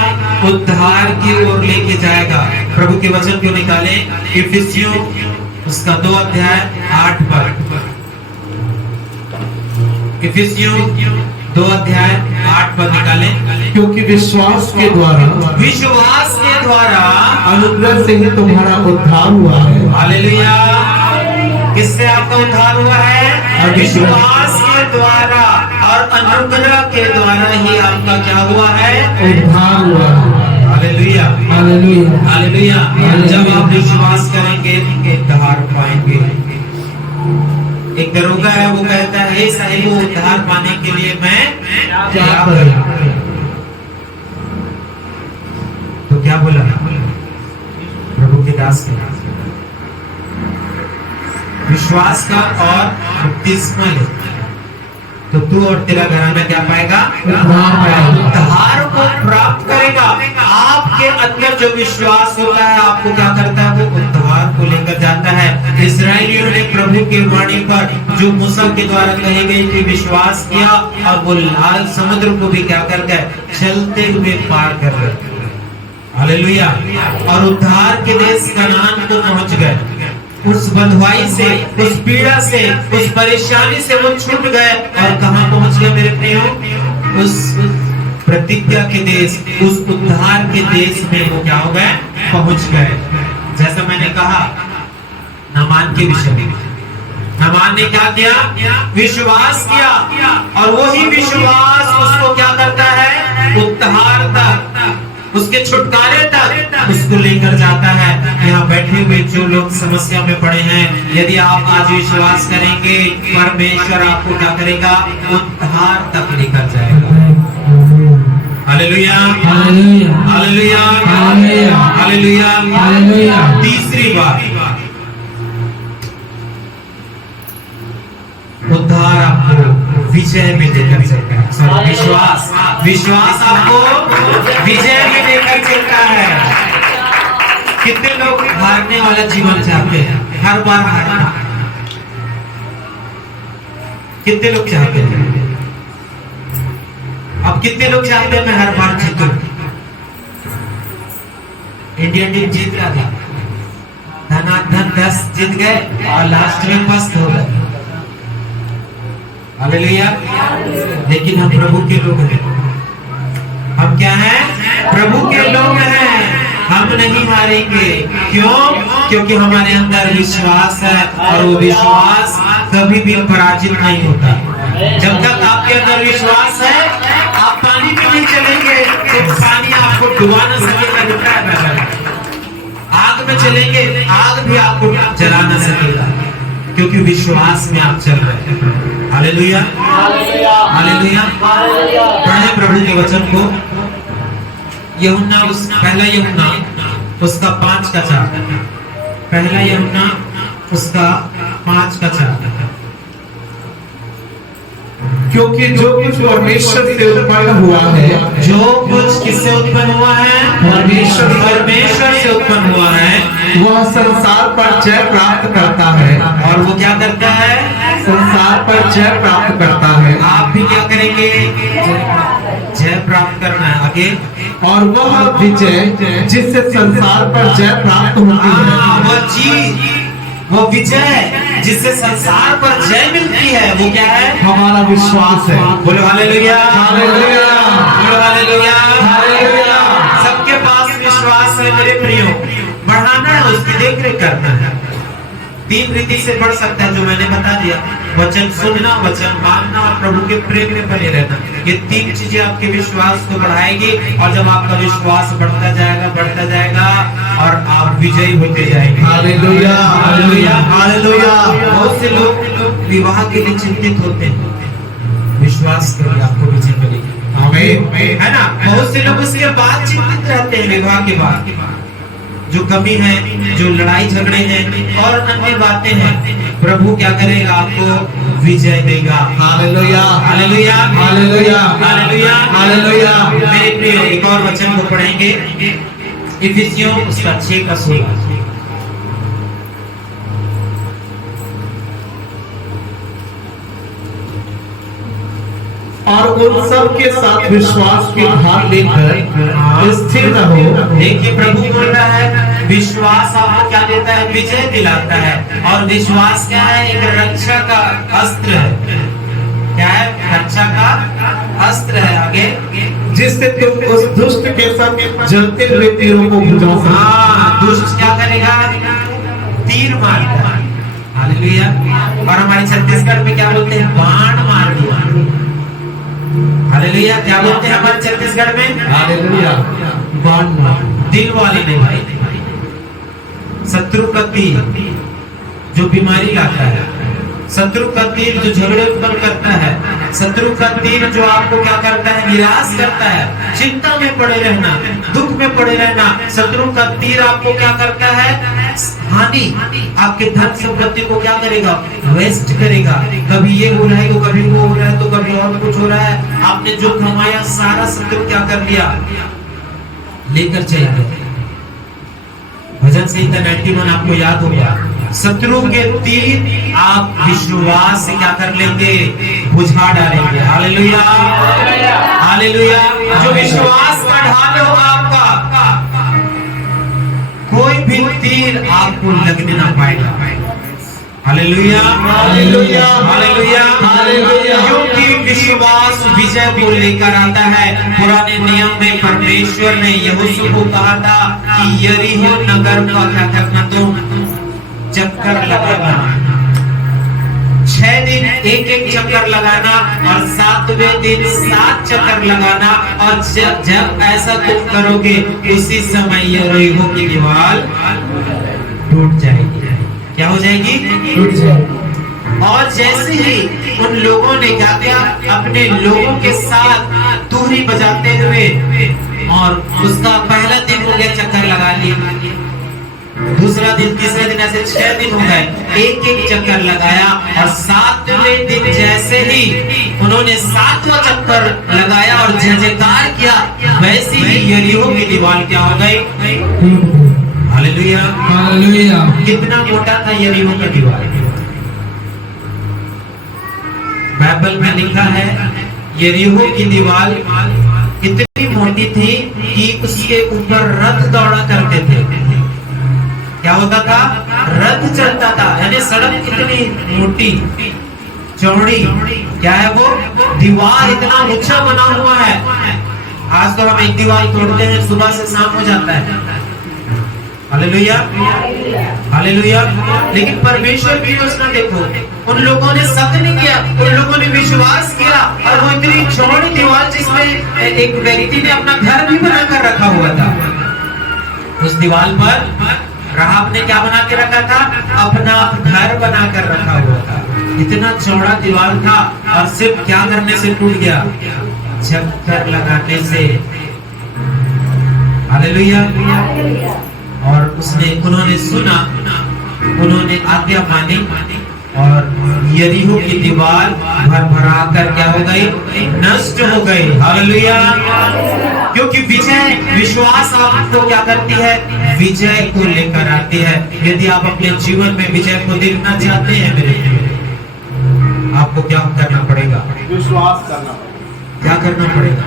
उद्धार की ओर लेके जाएगा। प्रभु के वचन को निकालें, इफिसियों उसका 2 अध्याय 8 पद। इफिसियों 2 अध्याय 8 पद निकालें। क्योंकि विश्वास के द्वारा अनुग्रह से ही तुम्हारा उद्धार हुआ है। हालेलुया। किससे आपका उद्धार हुआ है? विश्वास के द्वारा और अनुग्रह के द्वारा ही आपका क्या हुआ है? उद्धार हुआ है। हालेलुया। हालेलुया। हालेलुया। जब आप विश्वास करेंगे उद्धार पाएंगे। एक दरोगा है, वो कहता है साहिब वो उद्धार पाने के लिए मैं क्या करूं? तो क्या बोला प्रभु के दास के? विश्वास का और बपतिस्मा ले, तो तू और तेरा घराना क्या पाएगा? उद्धार को प्राप्त करेगा। आपके अंदर जो विश्वास होता है आपको क्या करता है? वो उद्धार को लेकर जाता है। इस्राएलियों ने प्रभु की वाणी पर जो मूसा के द्वारा कही गई थी विश्वास किया, और वो लाल समुद्र को भी क्या कर गए? चलते हुए पार कर गए। हालेलुया। और उद्धार के देश कनान को पहुंच गए। उस बंधुआई से, उस पीड़ा से, उस परेशानी से वो छूट गए और कहां पहुंच गए मेरे प्रियो? उस प्रतिज्ञा के देश, उस उद्धार के देश में वो क्या हो गए? पहुंच गए। जैसा मैंने कहा नामान के विषय में, नामान ने क्या किया? विश्वास किया, और वही विश्वास उसको क्या करता है? उद्धार तक, उसके छुटकारे तक उसको लेकर जाता है। यहाँ बैठे हुए जो लोग समस्या में पड़े हैं, यदि आप आज विश्वास करेंगे, परमेश्वर आपको क्या करेगा? उद्धार तक लेकर जाएगा। हालेलुया। हालेलुया। हालेलुया। हालेलुया। हालेलुया। हालेलुया। तीसरी बात, उद्धार आपको विजय में लेकर चलता है। विश्वास आपको विजय में लेकर चलता है। कितने लोग हारने वाला जीवन चाहते हैं? हर बार हारना। कितने लोग चाहते हैं? अब कितने लोग चाहते हैं मैं हर बार जीतूं? इंडियन टीम जीत रहा था, धनाधन 10 जीत गए और लास्ट में पस्त हो गए। हालेलुया। लेकिन हम प्रभु के लोग हैं। हम क्या हैं? प्रभु के लोग हैं। हम नहीं हारेंगे। क्यों? क्योंकि हमारे अंदर विश्वास है, और वो विश्वास कभी भी पराजित नहीं होता। जब तक आपके अंदर विश्वास है, आप पानी में नहीं चलेंगे तो पानी आपको डुबा न सकेगा। आग में चलेंगे, आग भी आपको जला न सकेगा, क्योंकि विश्वास में आप चल रहे हैं। हालेलुया। हालेलुया। पढ़े प्रभु के वचन को। यूहन्ना पहला यूहन्ना उसका 5 का 4। पहला यूहन्ना उसका 5 का 4। क्योंकि जो कुछ परमेश्वर से उत्पन्न हुआ है, जो कुछ किससे उत्पन्न हुआ है? परमेश्वर से उत्पन्न हुआ है, वह संसार पर जय प्राप्त करता है। और वो क्या करता है? संसार पर जय प्राप्त करता है। आप भी क्या करेंगे? जय प्राप्त करना है। आगे, और वह विजय जिससे संसार पर जय प्राप्त होती है, वो विजय जिससे संसार पर जय मिलती है वो क्या है? हमारा विश्वास है। बोलो हालेलुया, हालेलुया, बोलो हालेलुया, हालेलुया। सबके पास विश्वास है मेरे प्रियो, बढ़ाना है, उसकी देखरेख करना है। 3 रीति से बढ़ सकता है जो मैंने बता दिया, वचन सुनना, वचन मानना और प्रभु के प्रेम में बने रहना। ये 3 चीजें आपके विश्वास को बढ़ाएगी और जब आपका विश्वास बढ़ता जाएगा और आप विजयी होते जाएंगे। हालेलुया, हालेलुया, हालेलुया। बहुत से लोग विवाह के लिए चिंतित होते हैं, विश्वास करिए आपको विजय मिलेगी। आमीन, है ना? बहुत से लोग उसके बाद चिंतित रहते हैं, विवाह के बाद जो कमी है, जो लड़ाई झगड़े हैं और अन्य बातें हैं, प्रभु क्या करेगा? आपको विजय देगा। हालेलुया, हालेलुया, हालेलुया, हालेलुया, हालेलुया। मेरे प्रिय एक और वचन को पढ़ेंगे, इफिसियों उसका 6 का 16। और उन सब के साथ विश्वास के हाथ लेकर स्थिर रहो। देखिए प्रभु बोल रहा है विश्वास आपको क्या देता है? विजय दिलाता है। और विश्वास क्या है? एक रक्षा का अस्त्र है। क्या है? रक्षा का अस्त्र है। आगे, जिससे तुम उस दुष्ट के संग जलते हुए तीरों को बुझा सको। हाँ, दुष्ट क्या करेगा? तीर मारता है। हालेलुया। और हमारे छत्तीसगढ़ में क्या बोलते हैं? बाण मार दिया। हालेलुया। क्या बोलते हैं हमारे छत्तीसगढ़ में? हालेलुया, बाण मार। दिल वाले नहीं भाई, शत्रु का तीर जो बीमारी लाता है, शत्रु का तीर जो झगड़े उत्पन्न करता है, शत्रु का तीर जो आपको क्या करता है? निराश करता है, चिंता में पड़े रहना, दुख में पड़े रहना। शत्रु का तीर आपको क्या करता है? हानि, आपके धन संपत्ति को क्या करेगा? वेस्ट करेगा। कभी ये हो रहा है तो कभी वो हो रहा है तो कभी और कुछ हो रहा है। आपने जो कमाया सारा शत्रु क्या कर लिया? लेकर चला गया। भजन संहिता 91 आपको याद होगा, शत्रु के तीर आप विश्वास से क्या कर लेंगे? बुझा डालेंगे। Hallelujah, hallelujah. जो विश्वास का ढाल होगा आपका, कोई भी तीर आपको लगने ना पाएगा। हालेलुया, हालेलुया, हालेलुया, हालेलुया। क्योंकि विश्वास विजय को लेकर आता है। पुराने नियम में परमेश्वर ने यहोशू को कहा था कि यरीहो नगर का क्या करना? तुम चक्कर लगाना, 6 दिन एक चक्कर लगाना और 7वें दिन 7 चक्कर लगाना। और जब ऐसा तुम करोगे उसी समय यरीहो की दीवार टूट जाएगी। क्या हो जाएगी? टूट जाएगी। और जैसे ही उन लोगों ने क्या किया? अपने लोगों के साथ तुरही बजाते हुए, और उसका पहला दिन हो गया, चक्कर लगा लिए, दूसरा दिन, तीसरा दिन, ऐसे 6 दिन हो गए, एक चक्कर लगाया। और 7वें दिन जैसे ही उन्होंने 7वां चक्कर लगाया और जय जयकार किया, वैसे ही यरीहो की दीवार क्या हो गई? Hallelujah, hallelujah. कितना मोटा था यरीहो का दीवार? बाइबल में लिखा है यरीहो की दीवार इतनी मोटी थी कि उसके ऊपर रथ दौड़ा करते थे। क्या होता था? रथ चलता था। यानी सड़क इतनी मोटी चौड़ी, क्या है वो? दीवार इतना ऊंचा बना हुआ है। आज तो हम एक दीवार तोड़ते हैं, सुबह से शाम हो जाता है। Hallelujah, hallelujah. लेकिन परमेश्वर की योजना देखो, उन लोगों ने शक नहीं किया, उन लोगों ने विश्वास किया। और वो इतनी चौड़ी दीवार जिसमें एक व्यक्ति ने अपना घर भी बनाकर रखा हुआ था, उस दीवार पर राहाब ने क्या बना के रखा था? अपना घर बनाकर रखा हुआ था। इतना चौड़ा दीवार था और सिर्फ क्या करने से टूट गया? चक्कर लगाने से। हालेलुया। और उन्होंने सुना, उन्होंने आज्ञा मानी और यरीहो की दीवार भर कर क्या हो गई? नष्ट हो गई। हालेलुया। क्योंकि विजय, विश्वास आपको क्या करती है? विजय को लेकर आती है। यदि आप अपने जीवन में विजय को देखना चाहते हैं मेरे, आपको क्या करना पड़ेगा? विश्वास करना पड़ेगा। क्या करना पड़ेगा?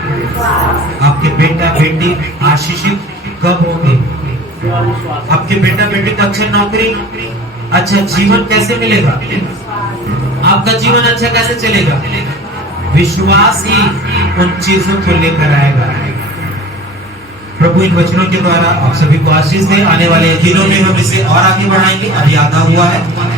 आपके बेटा बेटी आशीषित कब होंगे? और विश्वास। आपके बेटा बेटी को अच्छा नौकरी, अच्छा जीवन कैसे मिलेगा? आपका जीवन अच्छा कैसे चलेगा? विश्वास ही उन चीजों को लेकर आएगा। प्रभु इन वचनों के द्वारा आप सभी को आशीष दे। आने वाले दिनों में हम इसे और आगे बढ़ाएंगे। अभी आधा हुआ है।